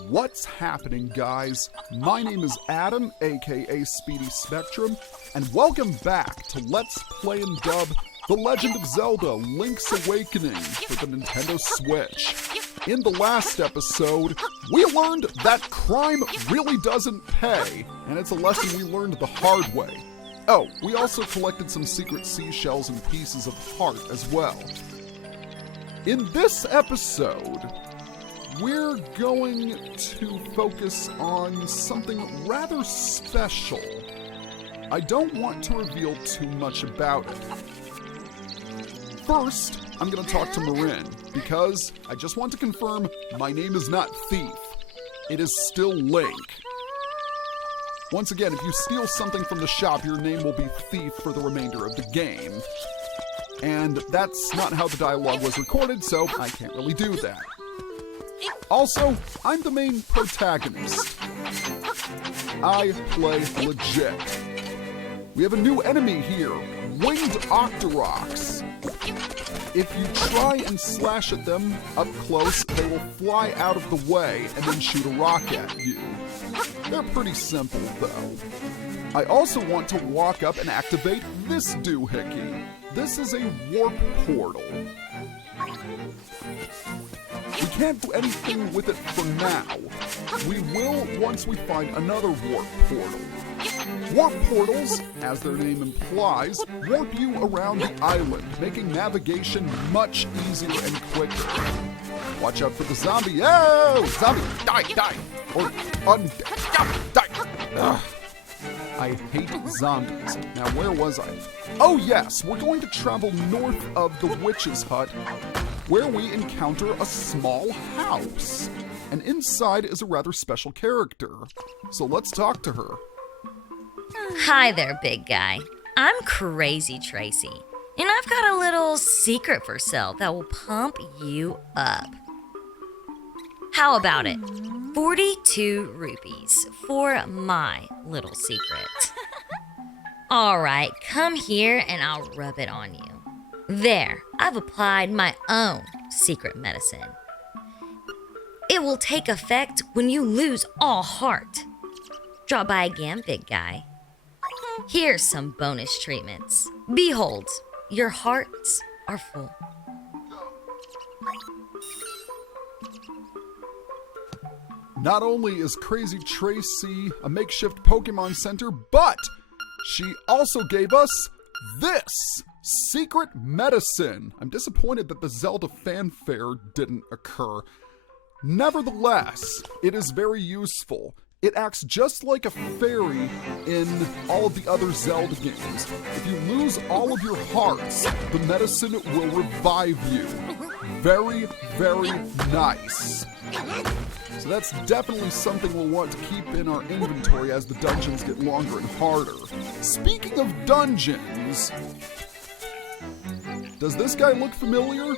What's happening, guys? My name is Adam, aka Speedy Spectrum, and welcome back to Let's Play and Dub The Legend of Zelda Link's Awakening for the Nintendo Switch. In the last episode, we learned that crime really doesn't pay, and it's a lesson we learned the hard way. Oh, we also collected some secret seashells and pieces of heart as well. In this episode, we're going to focus on something rather special. I don't want to reveal too much about it. First, I'm going to talk to Marin, because I just want to confirm my name is not Thief. It is still Link. Once again, if you steal something from the shop, your name will be Thief for the remainder of the game. And that's not how the dialogue was recorded, so I can't really do that. Also, I'm the main protagonist. I play legit. We have a new enemy here, Winged Octoroks. If you try and slash at them up close, they will fly out of the way and then shoot a rock at you. They're pretty simple, though. I also want to walk up and activate this doohickey. This is a warp portal. We can't do anything with it for now. We will once we find another warp portal. Warp portals, as their name implies, warp you around the island, making navigation much easier and quicker. Watch out for the zombie. Oh! Zombie! Die! Or undead. Die! Ugh. I hate zombies. Now, where was I? Oh yes, we're going to travel north of the witch's hut, where we encounter a small house. And inside is a rather special character. So let's talk to her. Hi there, big guy. I'm Crazy Tracy, and I've got a little secret for sale that will pump you up. How about it? 42 rupees for my little secret. All right, come here and I'll rub it on you. There, I've applied my own secret medicine. It will take effect when you lose all heart. Drop by again, big guy. Here's some bonus treatments. Behold, your hearts are full. Not only is Crazy Tracy a makeshift Pokemon Center, but she also gave us this secret medicine. I'm disappointed that the Zelda fanfare didn't occur. Nevertheless, it is very useful. It acts just like a fairy in all of the other Zelda games. If you lose all of your hearts, the medicine will revive you. Very, very nice. So that's definitely something we'll want to keep in our inventory as the dungeons get longer and harder. Speaking of dungeons, does this guy look familiar?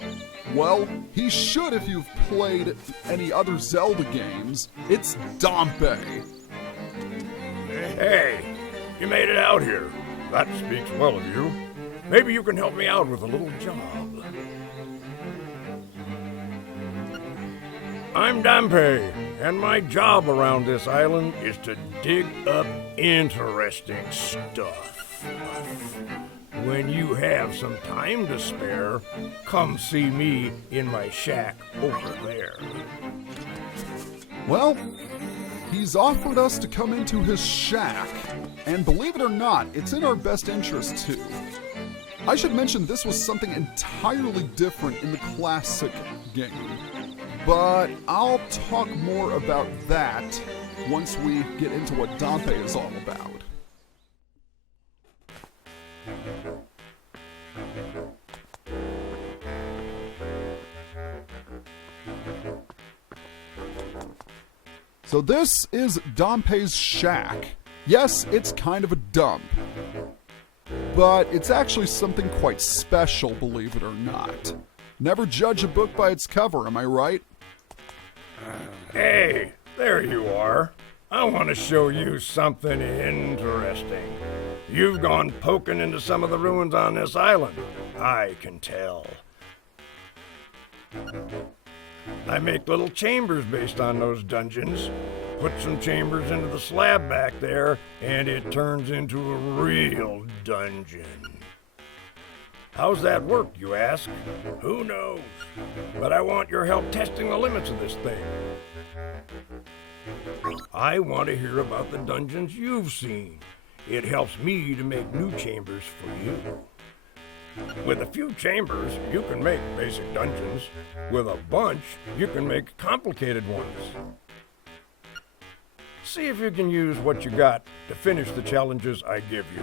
Well, he should if you've played any other Zelda games. It's Dampé. Hey, you made it out here. That speaks well of you. Maybe you can help me out with a little job. I'm Dampé, and my job around this island is to dig up interesting stuff. When you have some time to spare, come see me in my shack over there. Well, he's offered us to come into his shack, and believe it or not, it's in our best interest too. I should mention this was something entirely different in the classic game, but I'll talk more about that once we get into what Dampé is all about. So this is Dampé's shack. Yes, it's kind of a dump, but it's actually something quite special, believe it or not. Never judge a book by its cover, am I right? Hey, there you are. I want to show you something interesting. You've gone poking into some of the ruins on this island. I can tell. I make little chambers based on those dungeons. Put some chambers into the slab back there, and it turns into a real dungeon. How's that work, you ask? Who knows? But I want your help testing the limits of this thing. I want to hear about the dungeons you've seen. It helps me to make new chambers for you. With a few chambers, you can make basic dungeons. With a bunch, you can make complicated ones. See if you can use what you got to finish the challenges I give you.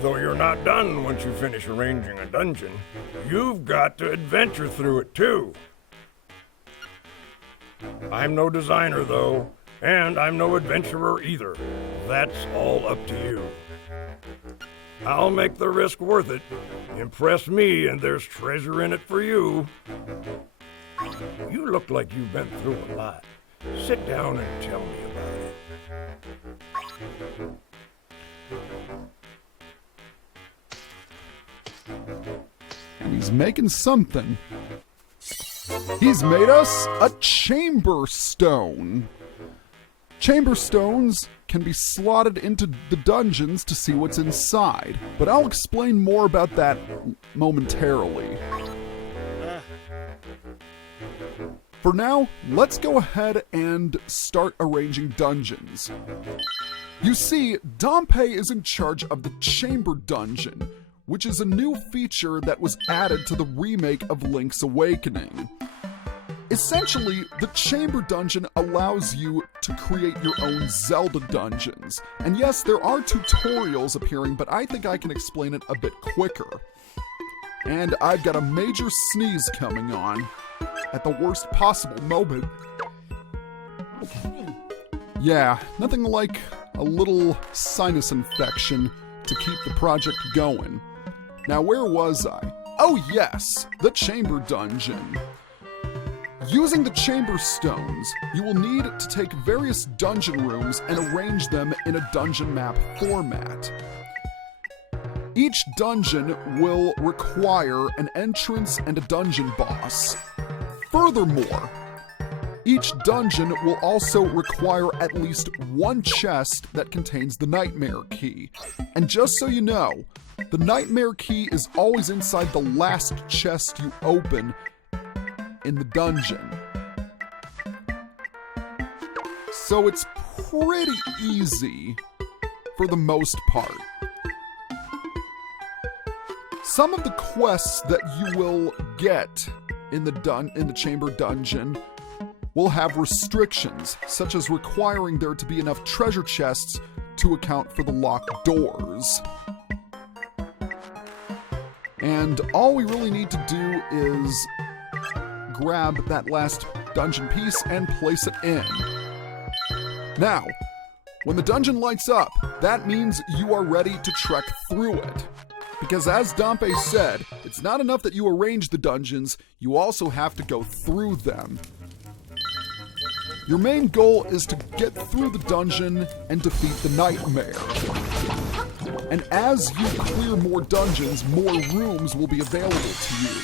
Though you're not done once you finish arranging a dungeon, you've got to adventure through it too. I'm no designer though, and I'm no adventurer either. That's all up to you. I'll make the risk worth it. Impress me and there's treasure in it for you. You look like you've been through a lot. Sit down and tell me about it. And he's making something. He's made us a chamber stone. Chamber stones can be slotted into the dungeons to see what's inside, but I'll explain more about that momentarily. For now, let's go ahead and start arranging dungeons. You see, Dampé is in charge of the chamber dungeon, which is a new feature that was added to the remake of Link's Awakening. Essentially, the chamber dungeon allows you to create your own Zelda dungeons. And yes, there are tutorials appearing, but I think I can explain it a bit quicker. And I've got a major sneeze coming on at the worst possible moment. Yeah, nothing like a little sinus infection to keep the project going. Now, where was I? Oh yes, the chamber dungeon. Using the chamber stones, you will need to take various dungeon rooms and arrange them in a dungeon map format. Each dungeon will require an entrance and a dungeon boss. Furthermore, each dungeon will also require at least one chest that contains the nightmare key. And just so you know, the nightmare key is always inside the last chest you open in the dungeon. So it's pretty easy for the most part. Some of the quests that you will get in the chamber dungeon will have restrictions, such as requiring there to be enough treasure chests to account for the locked doors. And all we really need to do is grab that last dungeon piece and place it in. Now, when the dungeon lights up, that means you are ready to trek through it. Because as Dampé said, it's not enough that you arrange the dungeons, you also have to go through them. Your main goal is to get through the dungeon and defeat the nightmare. And as you clear more dungeons, more rooms will be available to you.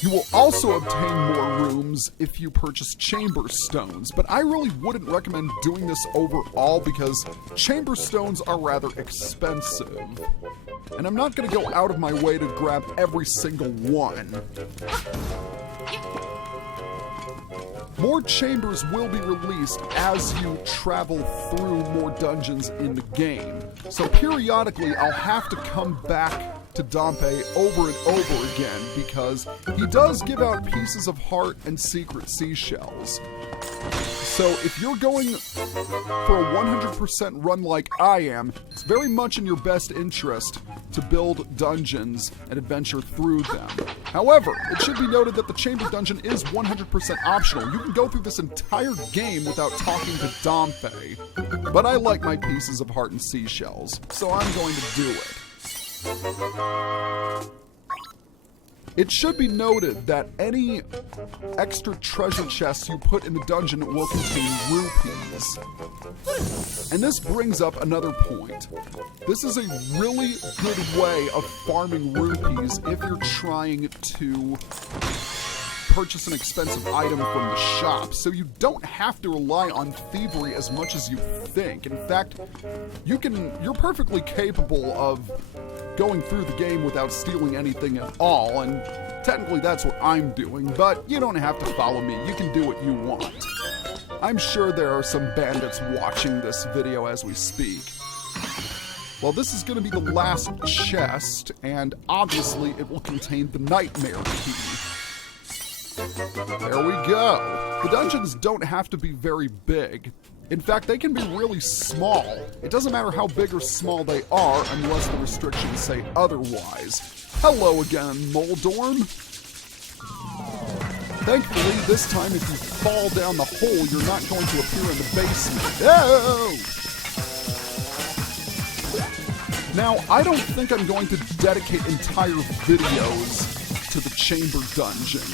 You will also obtain more rooms if you purchase chamber stones, but I really wouldn't recommend doing this overall because chamber stones are rather expensive. And I'm not going to go out of my way to grab every single one. More chambers will be released as you travel through more dungeons in the game. So periodically, I'll have to come back to Dampé over and over again because he does give out pieces of heart and secret seashells. So if you're going for a 100% run like I am, it's very much in your best interest to build dungeons and adventure through them. However, it should be noted that the chamber dungeon is 100% optional. You can go through this entire game without talking to Dampé. But I like my pieces of heart and seashells, so I'm going to do it. It should be noted that any extra treasure chests you put in the dungeon will contain rupees. And this brings up another point. This is a really good way of farming rupees if you're trying to purchase an expensive item from the shop, so you don't have to rely on thievery as much as you think. In fact, you're perfectly capable of going through the game without stealing anything at all, and technically that's what I'm doing, but you don't have to follow me. You can do what you want. I'm sure there are some bandits watching this video as we speak. Well, this is going to be the last chest, and obviously it will contain the nightmare key. There we go. The dungeons don't have to be very big. In fact, they can be really small. It doesn't matter how big or small they are unless the restrictions say otherwise. Hello again, Moldorm. Thankfully, this time if you fall down the hole, you're not going to appear in the basement. Oh! Now, I don't think I'm going to dedicate entire videos to the chamber dungeon,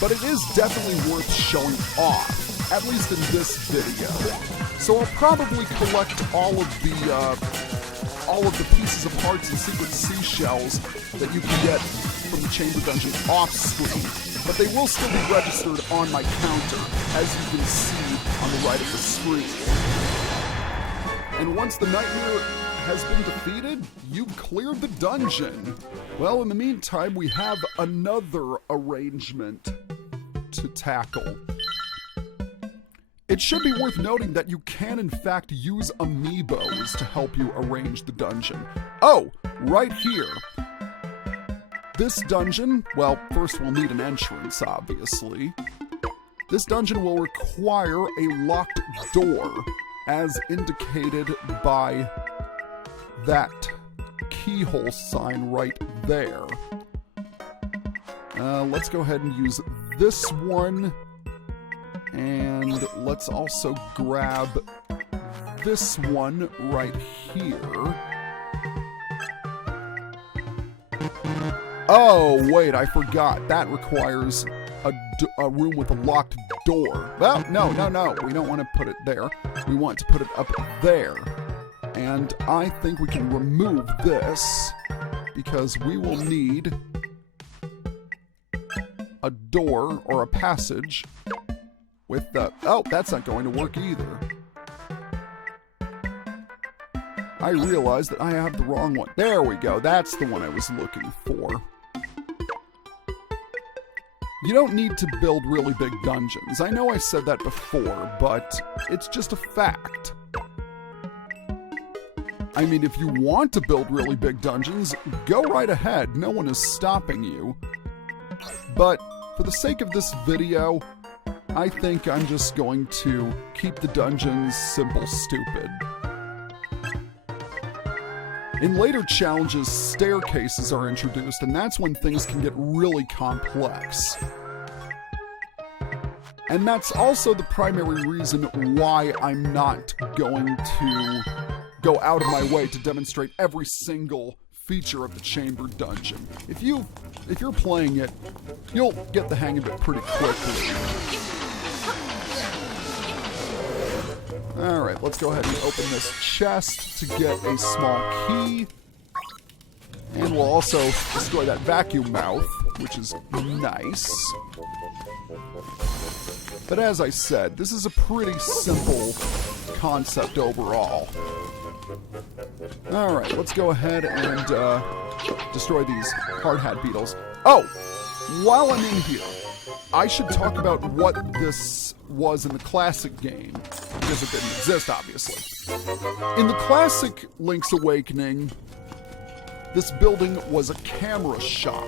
but it is definitely worth showing off, at least in this video. So I'll probably collect all of the pieces of hearts and secret seashells that you can get from the chamber dungeon off screen, but they will still be registered on my counter, as you can see on the right of the screen. And once the nightmare has been defeated, you've cleared the dungeon. Well, in the meantime, we have another arrangement to tackle. It should be worth noting that you can in fact use amiibos to help you arrange the dungeon. Oh, right here. This dungeon, well, first we'll need an entrance, obviously. This dungeon will require a locked door, as indicated by that keyhole sign right there. Let's go ahead and use this one, and let's also grab this one right here. Oh, wait, I forgot. That requires a room with a locked door. Well, no, we don't want to put it there. We want to put it up there. And I think we can remove this because we will need a door or a passage with the... Oh, that's not going to work either. I realized that I have the wrong one. There we go. That's the one I was looking for. You don't need to build really big dungeons. I know I said that before, but it's just a fact. I mean, if you want to build really big dungeons, go right ahead. No one is stopping you. But for the sake of this video, I think I'm just going to keep the dungeons simple, stupid. In later challenges, staircases are introduced, and that's when things can get really complex. And that's also the primary reason why I'm not going to go out of my way to demonstrate every single feature of the chamber dungeon. If you're playing it, you'll get the hang of it pretty quickly. Alright, let's go ahead and open this chest to get a small key. And we'll also destroy that vacuum mouth, which is nice. But as I said, this is a pretty simple concept overall. Alright, let's go ahead and destroy these hard hat beetles. Oh! While I'm in here, I should talk about what this was in the classic game, because it didn't exist, obviously. In the classic Link's Awakening, this building was a camera shop,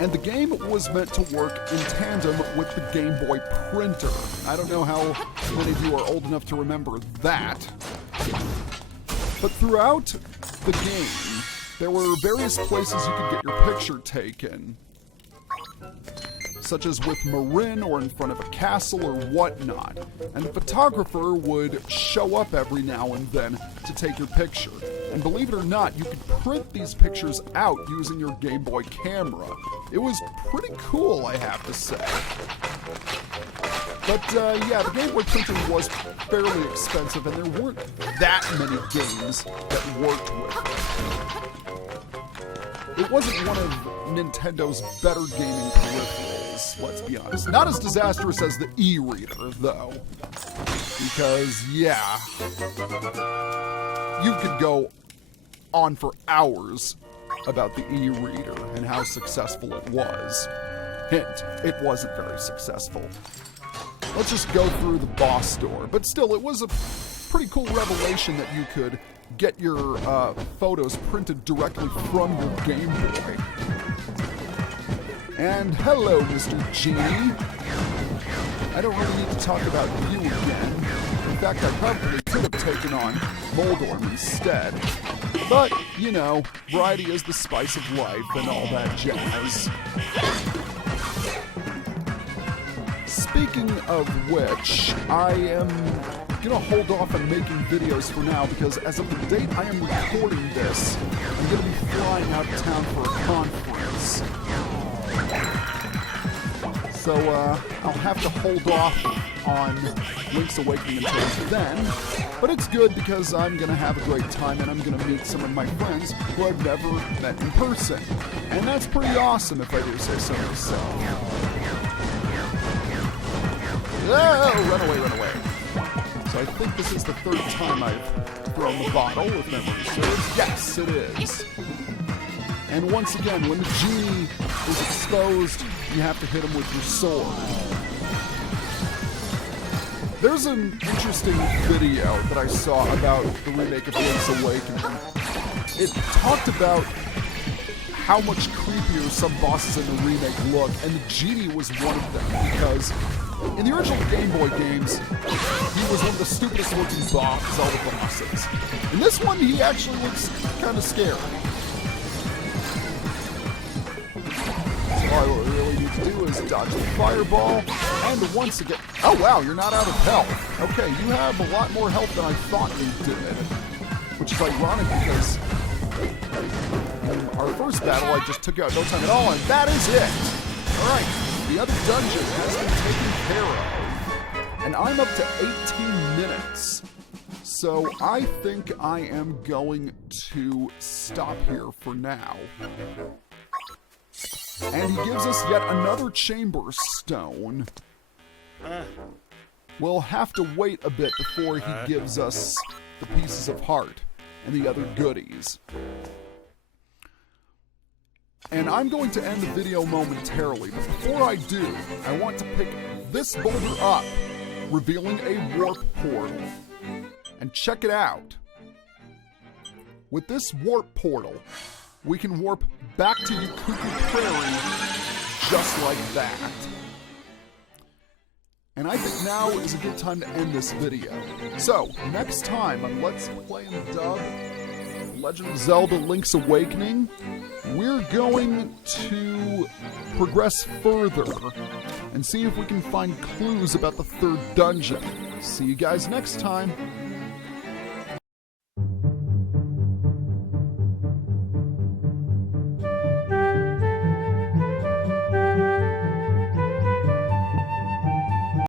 and the game was meant to work in tandem with the Game Boy printer. I don't know how many of you are old enough to remember that. But throughout the game, there were various places you could get your picture taken, such as with Marin or in front of a castle or whatnot. And the photographer would show up every now and then to take your picture. And believe it or not, you could print these pictures out using your Game Boy camera. It was pretty cool, I have to say. But yeah, the Game Boy printer was fairly expensive, and there weren't that many games that worked with it. It wasn't one of Nintendo's better gaming peripherals. is, let's be honest. Not as disastrous as the e-reader, though. Because, yeah, you could go on for hours about the e-reader and how successful it was. Hint, it wasn't very successful. Let's just go through the boss door. But still, it was a pretty cool revelation that you could get your photos printed directly from your Game Boy. And hello, Mr. Genie. I don't really need to talk about you again. In fact, I probably could have taken on Moldorm instead. But, you know, variety is the spice of life and all that jazz. Speaking of which, I am gonna hold off on making videos for now because as of the date I am recording this, I'm gonna be flying out of town for a conference. So, I'll have to hold off on Link's Awakening until then. But it's good because I'm gonna have a great time and I'm gonna meet some of my friends who I've never met in person. And that's pretty awesome if I do say so myself. Oh, run away, run away. So I think this is the third time I've thrown the bottle, if memory serves. Yes, it is. And once again, when the genie is exposed, you have to hit him with your sword. There's an interesting video that I saw about the remake of Link's Awakening. It talked about how much creepier some bosses in the remake look, and the genie was one of them, because in the original Game Boy games, he was one of the stupidest looking Zelda bosses. In this one, he actually looks kind of scary. So all I really need to do is dodge the fireball, and once again... Oh wow, you're not out of health. Okay, you have a lot more health than I thought you did. Which is ironic because in our first battle, I just took out no time at all, and that is it! Alright. The other dungeon has been taken care of, and I'm up to 18 minutes. So I think I am going to stop here for now. And he gives us yet another chamber stone. We'll have to wait a bit before he gives us the pieces of heart and the other goodies. And I'm going to end the video momentarily, but before I do, I want to pick this boulder up, revealing a warp portal. And check it out. With this warp portal, we can warp back to Ukuku Prairie just like that. And I think now is a good time to end this video. So, next time on Let's Play and Dub Legend of Zelda Link's Awakening, we're going to progress further and see if we can find clues about the third dungeon. See you guys next time.